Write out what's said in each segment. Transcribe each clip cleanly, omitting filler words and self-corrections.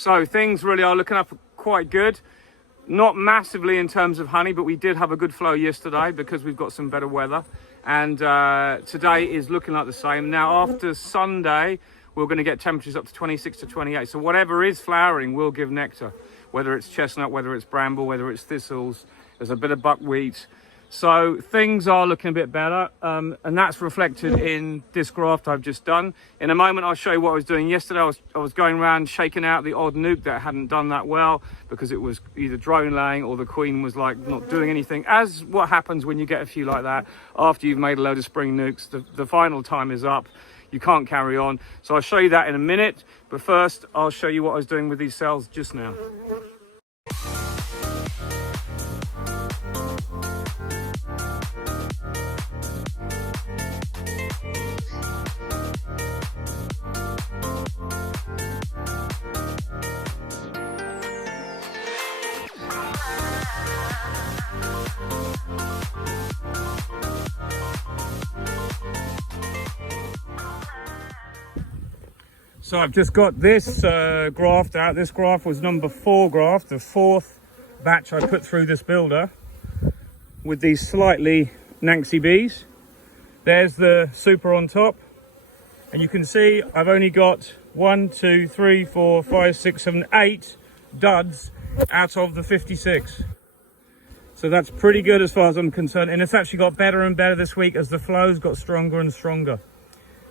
So things really are looking up quite good. Not massively in terms of honey, but we did have a good flow yesterday because we've got some better weather. And today is looking like the same. Now after Sunday, we're going to get temperatures up to 26 to 28. So whatever is flowering will give nectar, whether it's chestnut, whether it's bramble, whether it's thistles. There's a bit of buckwheat. So things are looking a bit better, and that's reflected in this graft I've just done. In a moment, I'll show you what I was doing yesterday. I was going around shaking out the odd nuke that hadn't done that well because it was either drone laying or the queen was like not doing anything, as what happens when you get a few like that after you've made a load of spring nukes. The final time is up. You can't carry on. So I'll show you that in a minute, but first I'll show you what I was doing with these cells just now. So I've just got this graft out. This graft was number 4 graft, the 4th batch I put through this builder with these slightly nanxy bees. There's the super on top. And you can see I've only got 1, 2, 3, 4, 5, 6, 7, 8 duds out of the 56. So that's pretty good as far as I'm concerned. And it's actually got better and better this week as the flows got stronger and stronger.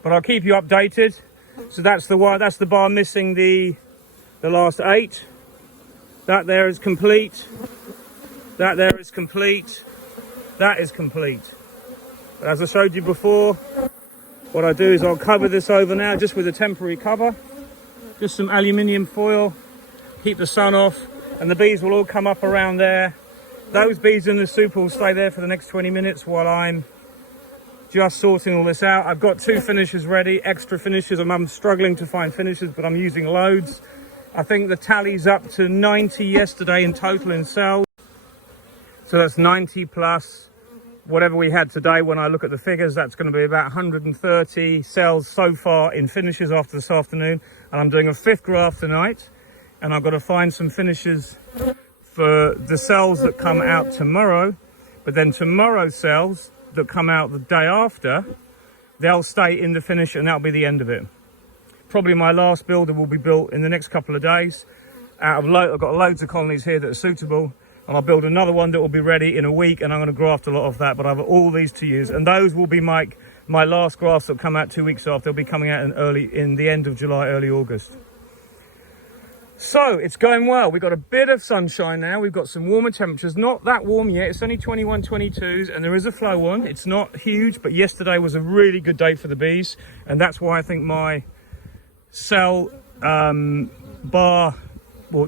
But I'll keep you updated. So that's the one, that's the bar missing the last 8. That there is complete. That there is complete. That is complete. But as I showed you before, what I do is I'll cover this over now just with a temporary cover. Just some aluminium foil, keep the sun off, and the bees will all come up around there. Those bees in the super will stay there for the next 20 minutes while I'm just sorting all this out. I've got 2 finishes ready, extra finishes. I'm struggling to find finishes, but I'm using loads. I think the tally's up to 90 yesterday in total in cells. So that's 90 plus whatever we had today. When I look at the figures, that's going to be about 130 cells so far in finishes after this afternoon. And I'm doing a 5th graft tonight. And I've got to find some finishes for the cells that come out tomorrow. But then tomorrow's cells that come out the day after, they'll stay in the finish and that'll be the end of it. Probably my last builder will be built in the next couple of days. I've got loads of colonies here that are suitable, and I'll build another one that will be ready in a week, and I'm going to graft a lot of that, but I have all these to use, and those will be my last grafts that come out 2 weeks after. They'll be coming out in the end of July, early August. So it's going well. We've got a bit of sunshine now. We've got some warmer temperatures. Not that warm yet. It's only 21, 22s, and there is a flow on. It's not huge, but yesterday was a really good day for the bees, and that's why I think my cell bar, well,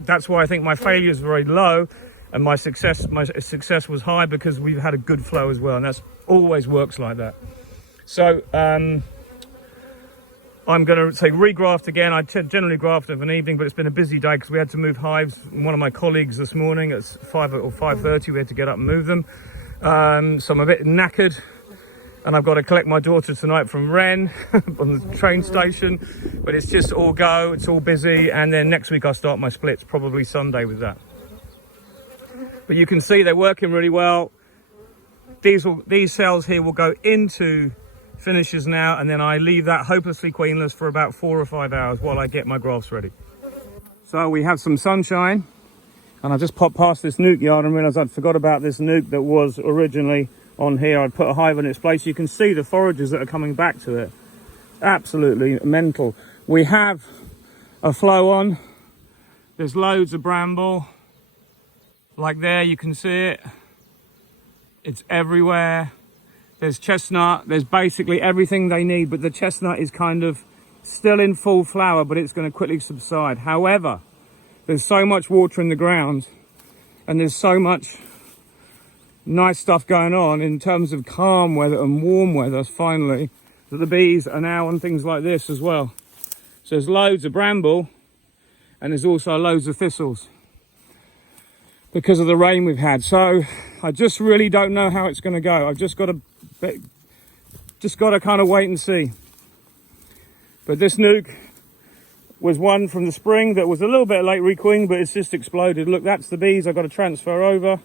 that's why I think my failure is very low, and my success was high because we've had a good flow as well, and that's always works like that. So I'm going to say regraft again. I generally graft of an evening, but it's been a busy day because we had to move hives. One of my colleagues this morning at 5 or 5:30, we had to get up and move them. So I'm a bit knackered, and I've got to collect my daughter tonight from Wren on the train station. But it's just all go, it's all busy, and then next week I'll start my splits, probably Sunday with that. But you can see they're working really well. These cells here will go into finishes now, and then I leave that hopelessly queenless for about 4 or 5 hours while I get my grafts ready. So we have some sunshine, and I just popped past this nuke yard and realized I'd forgot about this nuke that was originally on here. I put a hive in its place. You can see the foragers that are coming back to it. Absolutely mental. We have a flow on. There's loads of bramble. Like there, you can see it. It's everywhere. There's chestnut, there's basically everything they need, but the chestnut is kind of still in full flower, but it's going to quickly subside. However, there's so much water in the ground, and there's so much nice stuff going on in terms of calm weather and warm weather, finally, that the bees are now on things like this as well. So there's loads of bramble, and there's also loads of thistles because of the rain we've had. So I just really don't know how it's going to go. I've just got to kind of wait and see. But this nuke, was one from the spring that was a little bit late requeen, but it's just exploded. Look, that's the bees I've got to transfer over.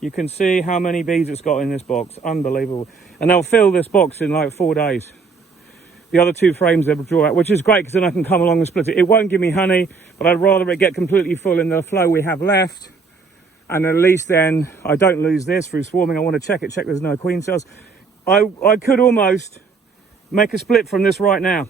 You can see how many bees it's got in this box. Unbelievable. And they'll fill this box in like 4 days. The other 2 frames they'll draw out, which is great because then I can come along and split it. It won't give me honey, but I'd rather it get completely full in the flow we have left. And at least then I don't lose this through swarming. I want to check there's no queen cells. I could almost make a split from this right now.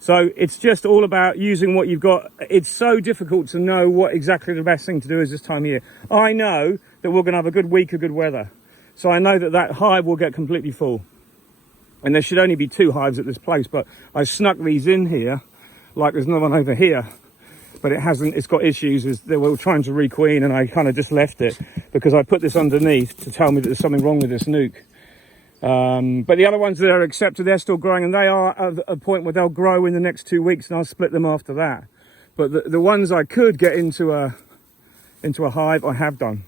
So it's just all about using what you've got. It's so difficult to know what exactly the best thing to do is this time of year. I know that we're going to have a good week of good weather. So I know that that hive will get completely full. And there should only be 2 hives at this place, but I snuck these in here, like there's another one over here. But it hasn't, it's got issues. They were trying to requeen and I kind of just left it because I put this underneath to tell me that there's something wrong with this nuke. But the other ones that are accepted, they're still growing, and they are at a point where they'll grow in the next 2 weeks, and I'll split them after that. But the ones I could get into a hive, I have done.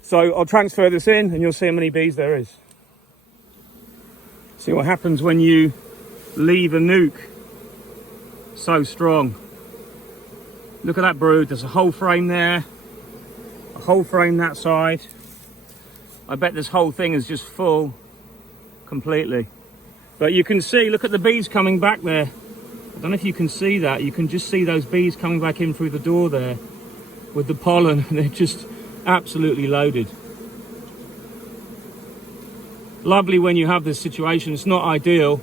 So I'll transfer this in, and you'll see how many bees there is. See what happens when you leave a nuke so strong. Look at that brood. There's a whole frame there, a whole frame that side. I bet this whole thing is just full completely. But you can see, look at the bees coming back there. I don't know if you can see that. You can just see those bees coming back in through the door there with the pollen. They're just absolutely loaded. Lovely when you have this situation. It's not ideal,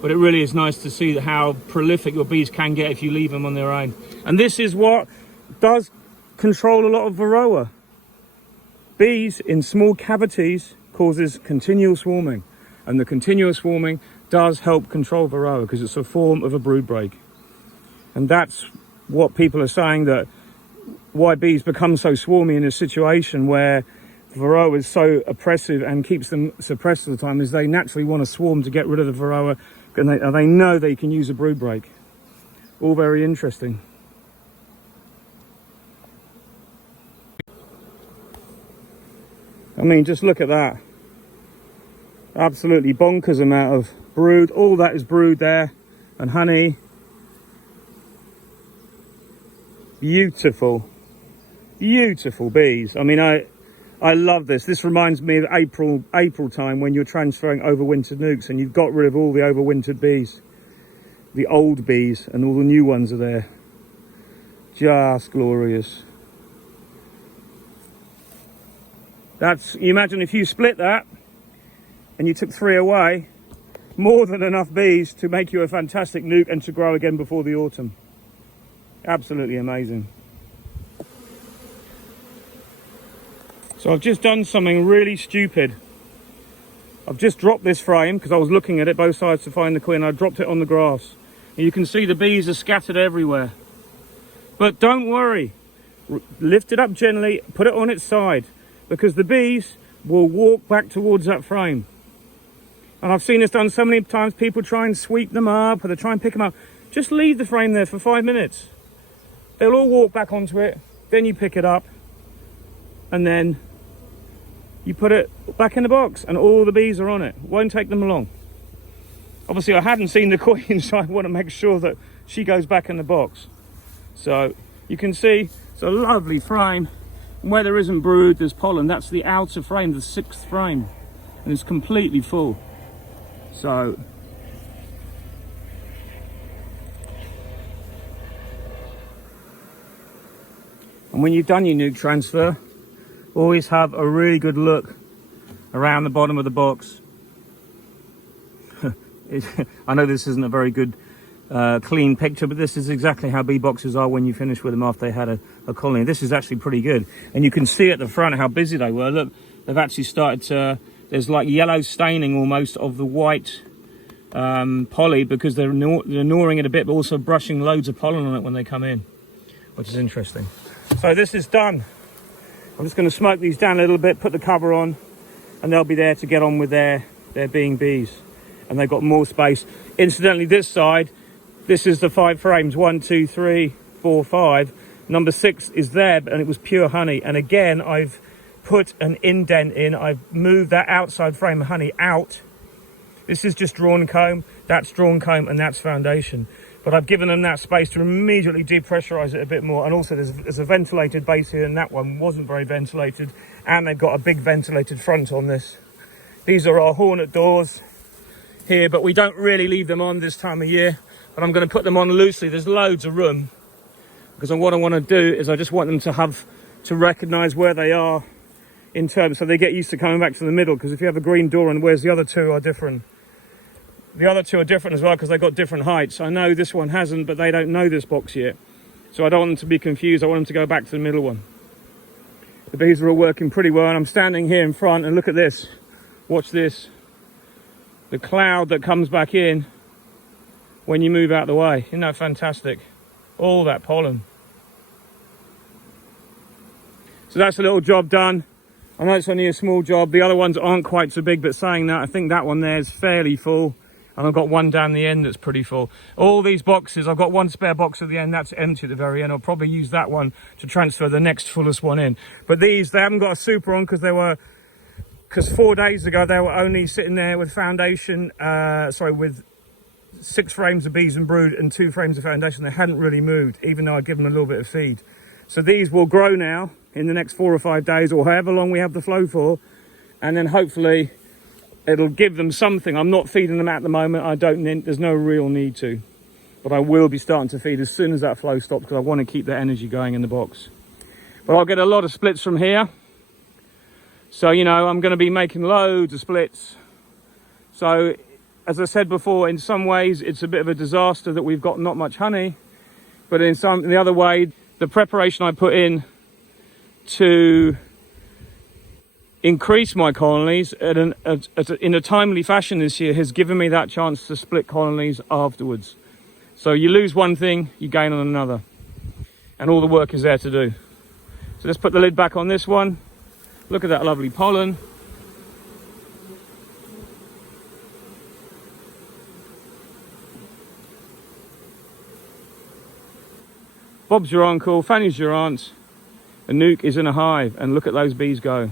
but it really is nice to see how prolific your bees can get if you leave them on their own. And this is what does control a lot of varroa. Bees in small cavities causes continual swarming, and the continuous swarming does help control varroa because it's a form of a brood break. And that's what people are saying, that why bees become so swarmy in a situation where varroa is so oppressive and keeps them suppressed all the time, is they naturally want to swarm to get rid of the varroa, and they know they can use a brood break. All very interesting. I mean, just look at that. Absolutely bonkers amount of brood. All that is brood there, and honey. Beautiful, beautiful bees. I mean, I love this. This reminds me of April time when you're transferring overwintered nukes and you've got rid of all the overwintered bees. The old bees and all the new ones are there. Just glorious. You imagine if you split that and you took 3 away, more than enough bees to make you a fantastic nuke and to grow again before the autumn. Absolutely amazing. So I've just done something really stupid. I've just dropped this frame because I was looking at it both sides to find the queen. I dropped it on the grass. And you can see the bees are scattered everywhere. But don't worry. Lift it up gently, put it on its side, because the bees will walk back towards that frame. And I've seen this done so many times. People try and sweep them up or they try and pick them up. Just leave the frame there for 5 minutes. They'll all walk back onto it. Then you pick it up and then you put it back in the box and all the bees are on it. Won't take them long. Obviously I hadn't seen the queen, so I want to make sure that she goes back in the box. So you can see it's a lovely frame. And where there isn't brood, there's pollen. That's the outer frame, the 6th frame. And it's completely full. So and when you've done your nuke transfer, always have a really good look around the bottom of the box. I know this isn't a very good clean picture, but this is exactly how bee boxes are when you finish with them after they had a colony. This is actually pretty good. And you can see at the front how busy they were. Look, they've actually started to, there's like yellow staining almost of the white poly because they're gnawing it a bit, but also brushing loads of pollen on it when they come in, which is interesting. So this is done. I'm just going to smoke these down a little bit, put the cover on, and they'll be there to get on with their being bees. And they've got more space. Incidentally, this side, this is the 5 frames, 1, 2, 3, 4, 5. Number 6 is there, and it was pure honey. And again, I've put an indent in. I've moved that outside frame of honey out. This is just drawn comb. That's drawn comb and that's foundation. But I've given them that space to immediately depressurize it a bit more. And also there's a ventilated base here, and that one wasn't very ventilated. And they've got a big ventilated front on this. These are our Hornet doors here, but we don't really leave them on this time of year. But I'm going to put them on loosely. There's loads of room. Because what I want to do is I just want them to recognize where they are in terms, so they get used to coming back to the middle. Because if you have a green door, and whereas the other two are different. The other two are different as well because they've got different heights. I know this one hasn't, but they don't know this box yet. So I don't want them to be confused. I want them to go back to the middle one. The bees are all working pretty well, and I'm standing here in front, and look at this. Watch this. The cloud that comes back in when you move out of the way. Isn't that fantastic? All that pollen. So that's a little job done. I know it's only a small job. The other ones aren't quite so big, but saying that, I think that one there is fairly full. And I've got one down the end that's pretty full. All these boxes, I've got one spare box at the end, that's empty at the very end. I'll probably use that one to transfer the next fullest one in. But these, they haven't got a super on because 4 days ago they were only sitting there with foundation, with 6 frames of bees and brood and 2 frames of foundation. They hadn't really moved, even though I'd given them a little bit of feed. So these will grow now in the next 4 or 5 days, or however long we have the flow for. And then hopefully it'll give them something. I'm not feeding them at the moment. There's no real need to. But I will be starting to feed as soon as that flow stops, because I want to keep that energy going in the box. But I'll get a lot of splits from here. So, you know, I'm going to be making loads of splits. So, as I said before, in some ways it's a bit of a disaster that we've got not much honey. But in the other way, the preparation I put in to increase my colonies in a timely fashion this year has given me that chance to split colonies afterwards. So you lose one thing, you gain on another. And all the work is there to do. So let's put the lid back on this one. Look at that lovely pollen. Bob's your uncle, Fanny's your aunt, and Nuke is in a hive. And look at those bees go.